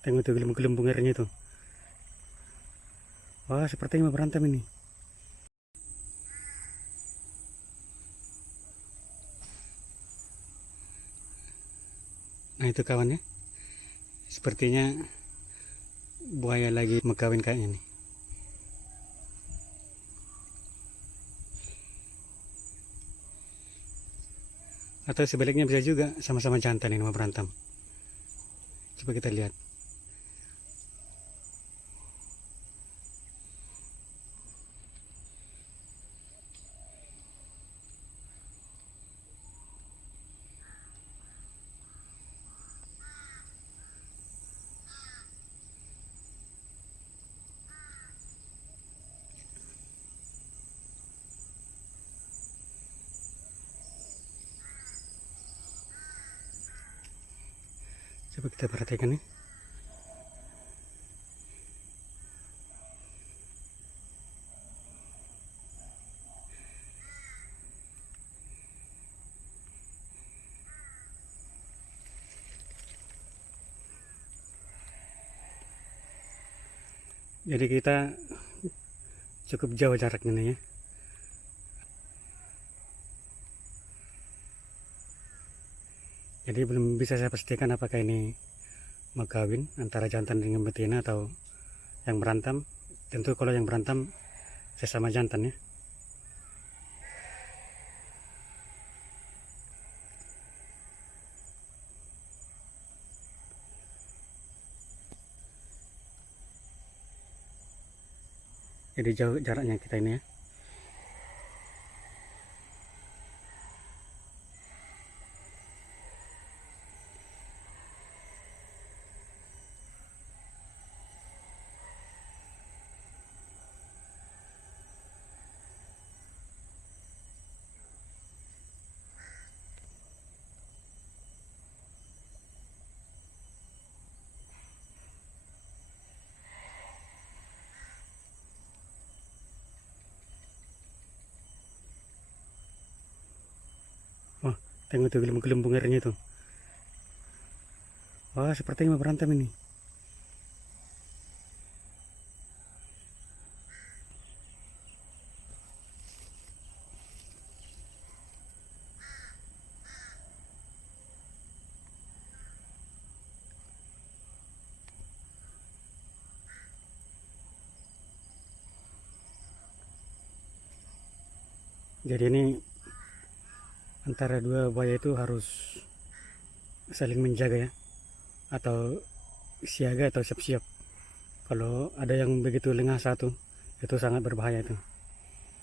Tengok tuh gelembung airnya itu. Wah, sepertinya mau berantem ini. Nah, itu kawannya. Sepertinya buaya lagi mau kawin kayaknya nih. Atau sebaliknya bisa juga sama-sama jantan ini mau berantem. Coba kita lihat. Coba kita perhatikan nih. Jadi kita cukup jauh jaraknya nih ya. Jadi belum bisa saya pastikan apakah ini mau kawin antara jantan dengan betina atau yang berantem. Tentu kalau yang berantem sesama jantan ya. Jadi jauh jaraknya kita ini ya. Wah, tengok tuh gelembung airnya itu. Wah, sepertinya mau berantem ini. Jadi ini antara dua buaya itu harus saling menjaga ya, atau siaga atau siap-siap. Kalau ada yang begitu lengah satu, itu sangat berbahaya itu.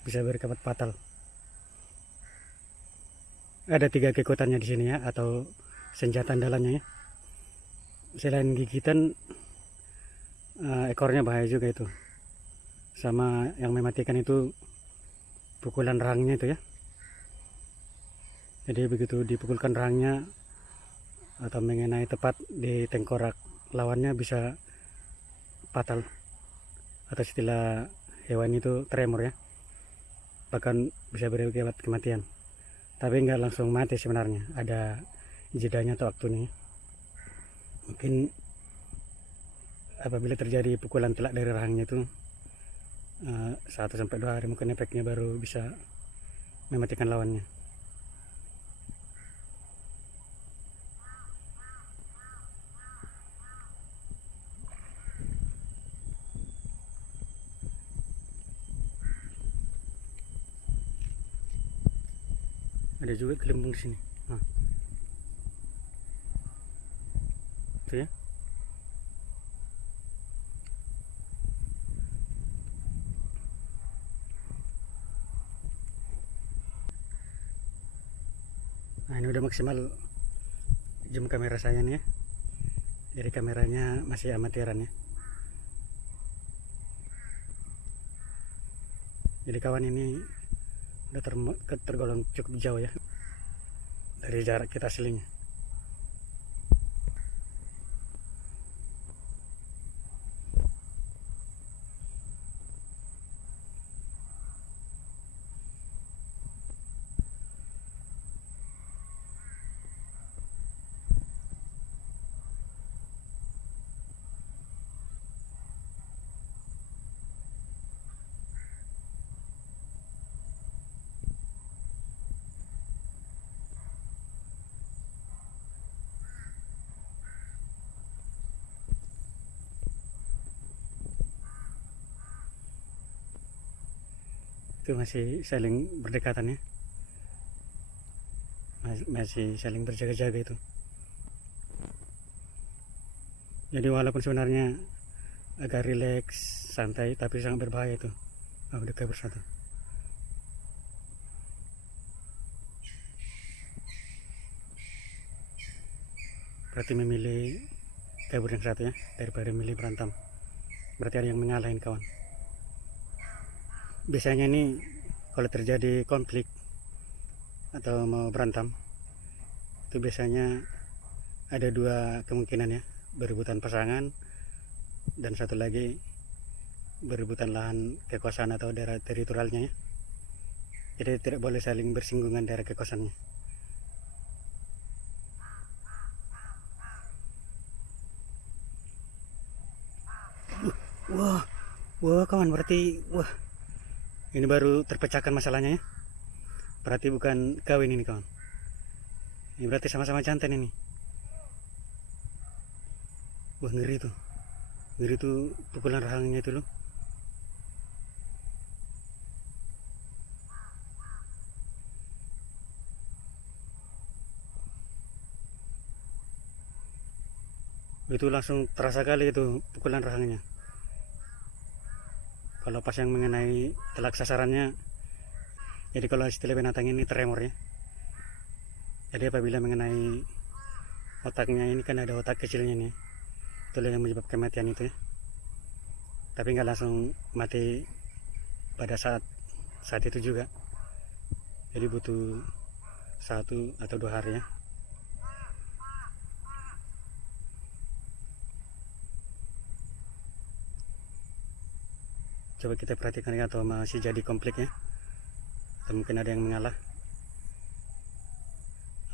Bisa berakibat fatal. Ada 3 kekuatannya di sini ya, atau senjata andalannya ya. Selain gigitan, ekornya bahaya juga itu. Sama yang mematikan itu pukulan rahangnya itu ya. Jadi begitu dipukulkan rahangnya atau mengenai tepat di tengkorak lawannya bisa fatal, atau istilah hewan itu tremor ya, bahkan bisa berakibat kematian. Tapi nggak langsung mati sebenarnya, ada jedanya atau waktunya. Mungkin apabila terjadi pukulan telak dari rahangnya itu 1 sampai 2 hari mungkin efeknya baru bisa mematikan lawannya. Ada juga gelembung di sini. Nah, itu ya. Nah, ini udah maksimal zoom kamera saya nih ya. Jadi kameranya masih amatiran ya. Jadi kawan ini udah tergolong cukup jauh ya dari jarak kita aslinya. Itu masih saling berdekatan ya, masih saling berjaga-jaga itu. Jadi walaupun sebenarnya agak rileks santai, tapi sangat berbahaya itu dekat bersatu. Berarti memilih kabur yang satu ya, daripada memilih berantem. Berarti ada yang mengalahin kawan. Biasanya nih kalau terjadi konflik atau mau berantem, itu biasanya ada dua kemungkinan ya, berebutan pasangan, dan satu lagi berebutan lahan kekuasaan atau daerah teritorialnya ya. Jadi tidak boleh saling bersinggungan daerah kekuasaannya. Wah, wah kawan, berarti wah ini baru terpecahkan masalahnya ya. Berarti bukan kawin ini kawan. Ini berarti sama-sama jantan ini. Wah ngeri tuh. Ngeri tuh pukulan rahangnya itu loh. Itu langsung terasa kali itu pukulan rahangnya. Kalau pas yang mengenai telak sasarannya, jadi kalau istilah binatang ini tremor ya. Jadi apabila mengenai otaknya ini kan ada otak kecilnya nih, itulah yang menyebabkan kematian itu ya. Tapi nggak langsung mati pada saat itu juga. Jadi butuh 1 atau 2 hari ya. Coba kita perhatikan ya, atau masih jadi konflik ya, atau mungkin ada yang mengalah.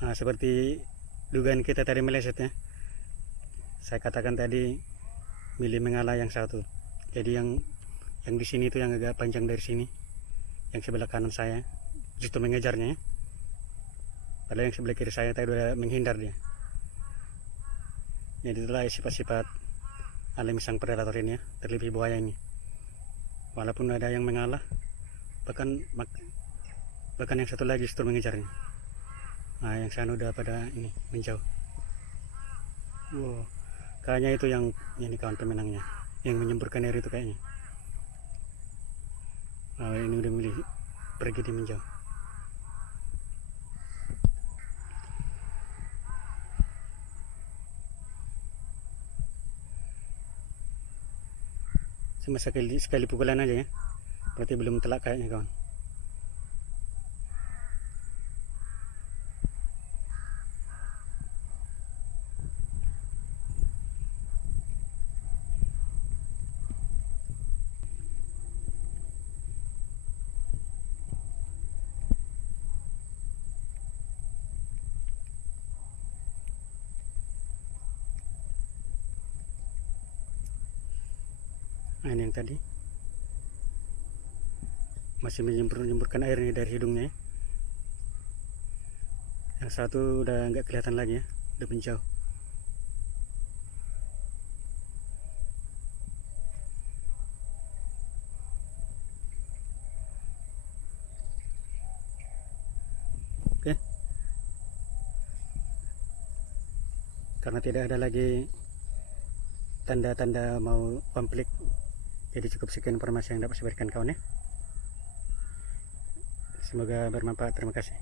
Nah, seperti dugaan kita tadi meleset ya, saya katakan tadi milih mengalah yang satu. Jadi yang di sini itu yang agak panjang dari sini, yang sebelah kanan saya justru mengejarnya ya. Padahal yang sebelah kiri saya tadi udah menghindar dia. Jadi itulah sifat-sifat alami sang predator ini ya, terlebih buaya ini. Walaupun ada yang mengalah, bahkan yang satu lagi justru mengejarnya. Nah, yang sana udah pada ini menjauh. Wow, kayaknya itu yang ini kawan pemenangnya, yang menyemburkan air itu kayaknya. Nah, ini udah milih pergi di menjauh. Cuma sekali pukulan aja ya, berarti belum telak kayaknya kawan. Nah, ini yang tadi masih menyemburkan airnya dari hidungnya ya. Yang satu udah nggak kelihatan lagi ya, udah menjauh. Oke, karena tidak ada lagi tanda-tanda mau konflik, jadi cukup sekian informasi yang dapat saya berikan kawan ya. Semoga bermanfaat. Terima kasih.